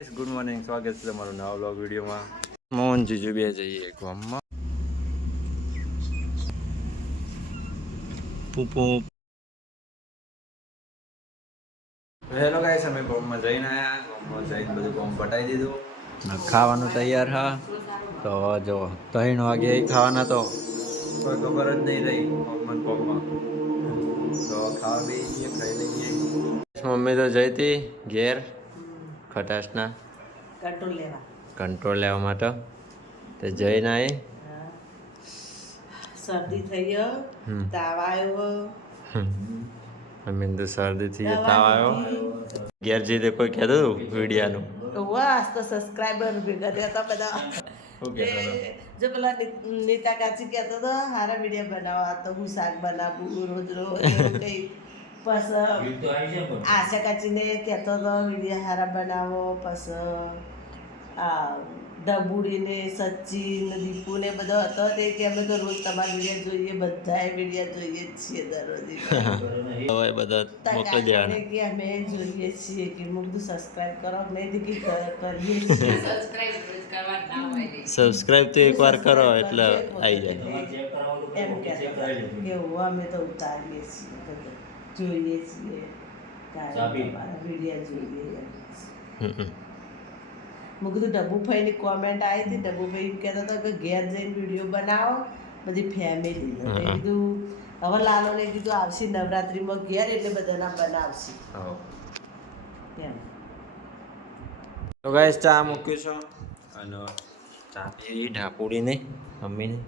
Good morning, સ્વાગત છે તમારું નવા વ્લોગ વિડીયોમાં. મોહન જીજુ બે જઈએ ગામમાં. પૂપુ હેલો ગાઈસ, અમે ગામમાં જઈને આવ્યા. ગામમાં જઈને બધું કામ પટાઈ દીધું. ખાવાનું તૈયાર હા. તો જો 3 વાગે ખાવાના તો કોઈ ખબર જ નહીં રહી ગામમાં. તો ખાવા બેસીએ, ખાઈ લઈએ. મમ્મી તો જઈ હતી ઘેર ખટાશના કંટ્રોલ લેવા માટે. તો જઈને આવી. શરદી થઈ ગયો, તાવ આવ્યો. મમ્મી તો શરદી થઈ ગયો, તાવ આવ્યો. ઘેર જઈને કોઈ કહેતું હતું વિડીયાનું. વાસ તો સબસ્ક્રાઈબર ભેગા થયા હતા બધા. જો પેલા નીતા કાચી કહેતો હતો હારા વિડીયો બનાવવા, તો હું શાક બનાવું રોજ રોજ કઈ. પછી આશા કાચીને કહેતો હતો વિડીયો હારા બનાવો. પછી આ ડબુડીને સચિન દીપુને બધો હતો તે કે અમે તો રોજ તમારા વિડીયો જોઈએ, બધાએ વિડીયો જોઈએ જ છીએ દરરોજ. બધા મોકલી દેવાના કે અમે જોઈએ છીએ કે હું બધું સબસ્ક્રાઇબ કરો, મેં દીધી કરીએ છીએ. સબસ્ક્રાઇબ તો એકવાર કરો એટલે આવી જાય. એમ કહેતો કે હું અમે તો ઉતારીએ છીએ, જોઈએ છીએ, વિડીયો જોઈએ. મેં કીધું ડબ્બુભાઈની કોમેન્ટ આવી હતી. ડબ્બુભાઈ કહેતો હતો કે ઘેર જઈને વિડીયો બનાવો બધી ફેમિલી. મેં કીધું હવે લાલોને કીધું આવશે નવરાત્રિમાં ઘેર એટલે બધાના બનાવશે એમ. તો ગાઈસ ચા મૂક્યું છું અને ચા પીવી ઢાપુડીને મમ્મીને.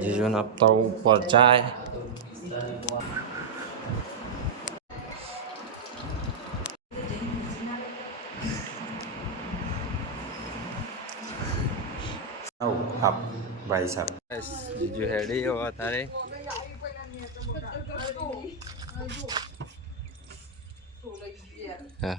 જીજુને આપતા ઉપર ચાય. હા ભાઈ સાહેબ જીજુ હેડી હવે તારે. હા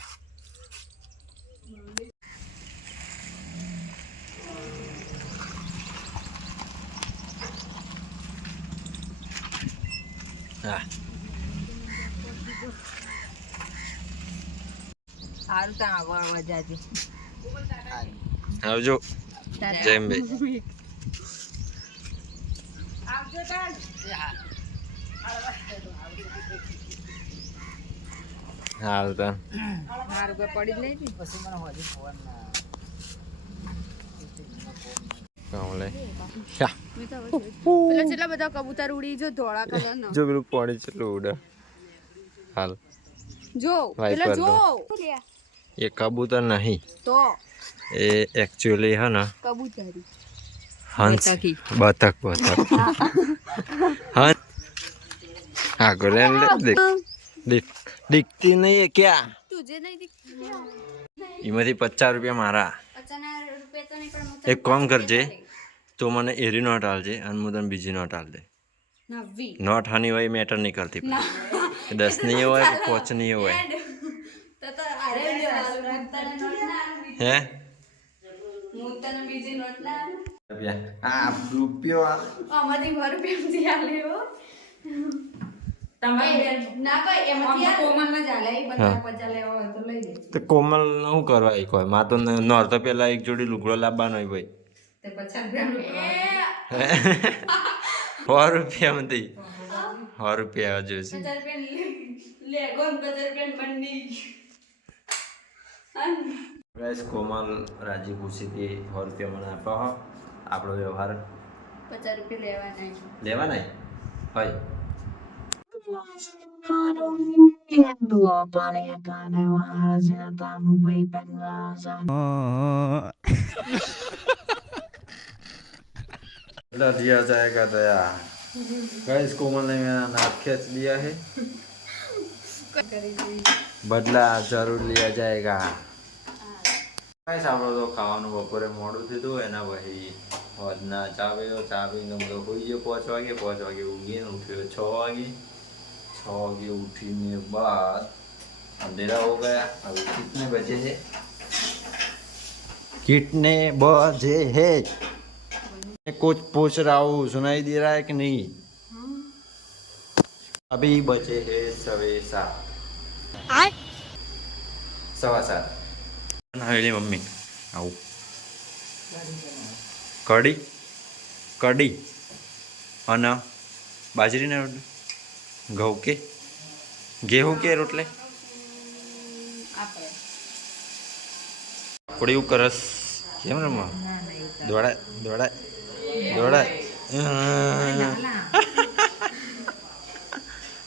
હા સારું ત્યાં આવવા જાજે. આવજો જયમભાઈ. આવજો તાન. હાલ તો મારું કોઈ પડી જ નહીં હતી. પછી મને હજી ફોન કામલે પેલા કેટલા બધા કબૂતર ઉડી જો ધોળા કલરનો. જો પેલું પાણી કેટલું ઉડે હાલ. જો પેલા જો એ કબૂતર નહીં, તો એ એકચ્યુઅલી હે ને કબૂતરી હંસ, બતક હંસ. હા ગોલે દીખતી નહીં એ ક્યાં. તુજે નહીં દીખતી એમાંથી 50 રૂપિયા મારા. 50 રૂપિયા તો નહીં પણ એક કામ કરજે, તો મને એરી નોટ આલજે અને હું તને બીજી નોટ આલ દે. નોટ હાની હોય મેટર નહીં કરતી. 10 ની હોય કે 5 ની હોય. હે બીજી નોટ ના આ રૂપિયો અમારી ઘર પેમથી આ લેવો તમારે ના કોઈ એમાંથી કોમલમાં ચાલે એ બધા 50 લેવા હોય તો લઈ લે. તો કોમલ શું કરવા એક હોય માં તો નોર તો પેલા એક જોડી લુગડો લાવવાનો હોય ભાઈ. તે 50 ₹100 રૂપિયા માંથી 100 રૂપિયા જોશે. 50 રૂપિયા લે કોણ 50 રૂપિયા બંડી. ગાઈસ કોમલ રાજી ખુશીથી 100 રૂપિયા મને આપો. આપણો વ્યવહાર 50 રૂપિયા લેવા લેવા નહીં નહીં હોય. दिया जाएगा दया. गाइस कोमल ने मेरा नाक खींच दिया है. बदला जरूर लिया जाएगा. ગાઈસ આપણે તો ખાવાનું બપોરે મોડું થયું એના પછી હોદના ચા પીને બધો હોઈ ગયો 5 વાગે. 5 વાગે ઊંઘીને ઉઠ્યો 6 વાગે. 6 વાગે उठने बाद अंधेरा हो गया. अभी कितने बजे है? कितने बजे है? कुछ पूछ रहा हूँ, सुनाई दे रहा है कि नहीं? अभी बचे हैं 7:15. 7:15. બનાવેલી મમ્મી આવું કઢી કઢી અને બાજરીના રોટલી ઘઉં કે ગેહું કે રોટલે આપણે પડીયું કરસ કેમ રમવા દોડા દોડા દોડા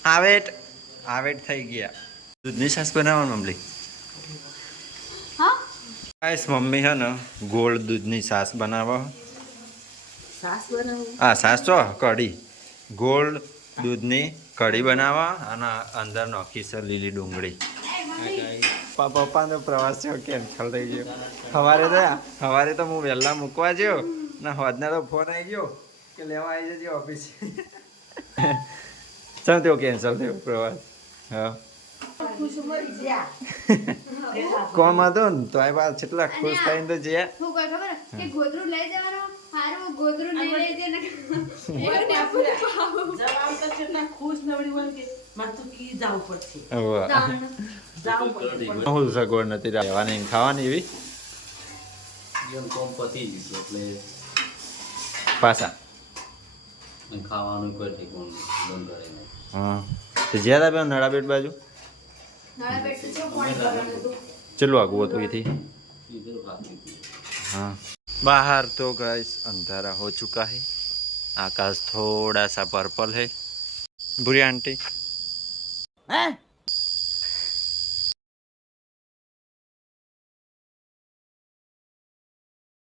આવેટ થઈ ગયા દૂધની છાશ બનાવવાનું મમ્મી હા ગાઈસ મમ્મી હે ને ગોળ દૂધની છાશ બનાવો સાસ બનાવું છાશ તો કઢી ગોળ દૂધની કઢી બનાવવા અને અંદર નાખી છે લીલી ડુંગળી પપ્પાનો પ્રવાસ છે કેન્સલ થઈ ગયો સવારે તો હું વહેલા મૂકવા ગયો ને હોદના તો ફોન આવી ગયો કે લેવા આવી જજે ઓફિસ ચાલ તેવો કેન્સલ થયો પ્રવાસ હા ખુશ મરી ગયા કોમ હતું ને તો આ વાત કેટલા ખુશ થઈને તો જ્યાં શું કોઈ ખબર કે ગોદરું લઈ જવાનું હારું ગોદરું નહીં લઈ જાય ને જવાબ તો કેટલા ખુશ નવડી હોય કે મારે તો કી જવું પડશે હવે જવું પડશે હું સગવડ નથી રહેવાની ને ખાવાની એવી કોમ પતી ગયું છે એટલે પાછા ખાવાનું કોઈ ઠેકાણું બંધ કરે નહીં. હા તો જ્યાં તા પેલા નળાબેટ બાજુ નાળા પેટ તો ચો પાણી ભરવાનું હતું ચેટલું આગું હતું એથી એ પેલું ખાતું હતું. हाँ बाहर तो गाइस अंधेरा हो चुका है आकाश थोड़ा सा पर्पल है बुरी आंटी